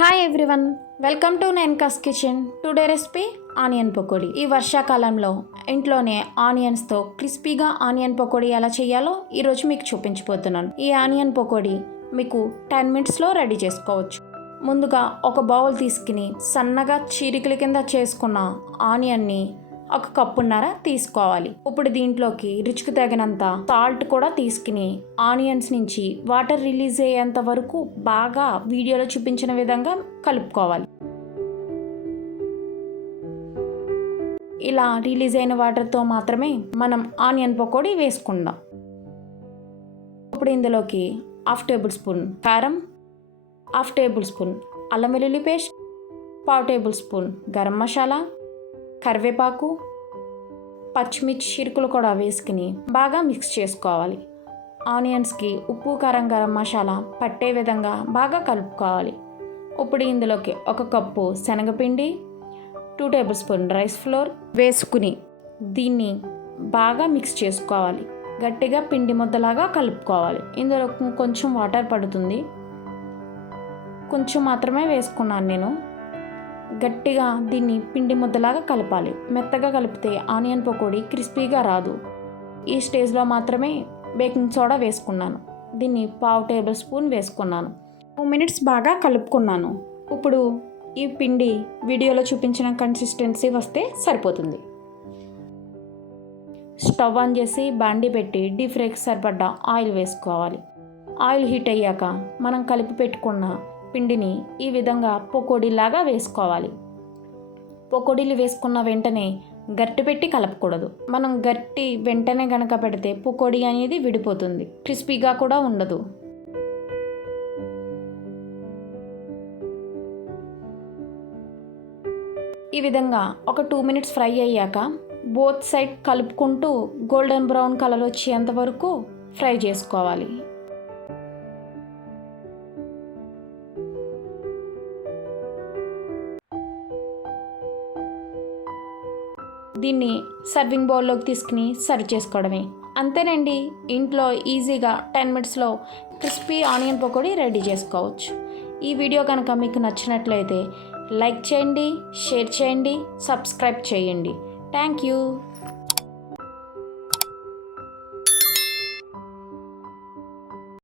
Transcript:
Hi everyone welcome to Nenkas kitchen today recipe onion pakodi ఈ వర్షాకాలంలో ఇంట్లోనే ఆనియన్స్తో క్రిస్పీగా ఆనియన్ పకోడీ ఎలా చేయాలో ఈరోజు మీకు చూపించబోతున్నాను. ఈ ఆనియన్ పకోడీ మీకు టెన్ మినిట్స్లో రెడీ చేసుకోవచ్చు. ముందుగా ఒక బౌల్ తీసుకుని సన్నగా చీరికల కింద చేసుకున్న ఆనియన్ని ఒక కప్పున్నర తీసుకోవాలి. ఇప్పుడు దీంట్లోకి రుచికి తగినంత సాల్ట్ కూడా తీసుకుని ఆనియన్స్ నుంచి వాటర్ రిలీజ్ అయ్యేంత వరకు బాగా వీడియోలో చూపించిన విధంగా కలుపుకోవాలి. ఇలా రిలీజ్ అయిన వాటర్తో మాత్రమే మనం ఆనియన్ పకోడీ వేసుకుందాం. ఇప్పుడు ఇందులోకి హాఫ్ టేబుల్ స్పూన్ కారం హాఫ్ టేబుల్ స్పూన్ అల్లం వెల్లుల్లి పేస్ట్ పావు టేబుల్ స్పూన్ గరం మసాలా కరివేపాకు పచ్చిమిర్చి చిరుకులు కూడా వేసుకుని బాగా మిక్స్ చేసుకోవాలి. ఆనియన్స్కి ఉప్పు కారం గరం మసాలా పట్టే విధంగా బాగా కలుపుకోవాలి. ఇప్పుడు ఇందులోకి ఒక కప్పు శనగపిండి two tablespoon rice flour వేసుకుని దీన్ని బాగా మిక్స్ చేసుకోవాలి. గట్టిగా పిండి ముద్దలాగా కలుపుకోవాలి. ఇందులో కొంచెం వాటర్ పడుతుంది. కొంచెం మాత్రమే వేసుకున్నాను నేను. గట్టిగా దీన్ని పిండి ముద్దలాగా కలపాలి. మెత్తగా కలిపితే ఆనియన్ పకోడీ క్రిస్పీగా రాదు. ఈ స్టేజ్లో మాత్రమే బేకింగ్ సోడా వేసుకున్నాను. దీన్ని పావు టేబుల్ స్పూన్ వేసుకున్నాను. టూ మినిట్స్ బాగా కలుపుకున్నాను. ఇప్పుడు ఈ పిండి వీడియోలో చూపించిన కన్సిస్టెన్సీ వస్తే సరిపోతుంది. స్టవ్ ఆన్ చేసి బాండి పెట్టి డీప్ ఫ్రైకి సరిపడ్డ ఆయిల్ వేసుకోవాలి. ఆయిల్ హీట్ అయ్యాక మనం కలిపి పెట్టుకున్న పిండిని ఈ విధంగా పొకోడీలాగా వేసుకోవాలి. పకోడీలు వేసుకున్న వెంటనే గట్టి పెట్టి కలపకూడదు. మనం గట్టి వెంటనే గనక పెడితే పకోడీ అనేది విడిపోతుంది. క్రిస్పీగా కూడా ఉండదు. ఈ విధంగా ఒక టూ మినిట్స్ ఫ్రై అయ్యాక బోత్ సైడ్ కలుపుకుంటూ గోల్డెన్ బ్రౌన్ కలర్ వచ్చేంత వరకు ఫ్రై చేసుకోవాలి. దీన్ని సర్వింగ్ బౌల్లోకి తీసుకుని సర్వ్ చేసుకోవడమే. అంతేనండి ఇంట్లో ఈజీగా టెన్ మినిట్స్లో క్రిస్పీ ఆనియన్ పకోడీ రెడీ చేసుకోవచ్చు. ఈ వీడియో కనుక మీకు నచ్చినట్లయితే లైక్ చేయండి షేర్ చేయండి సబ్స్క్రైబ్ చేయండి. Thank you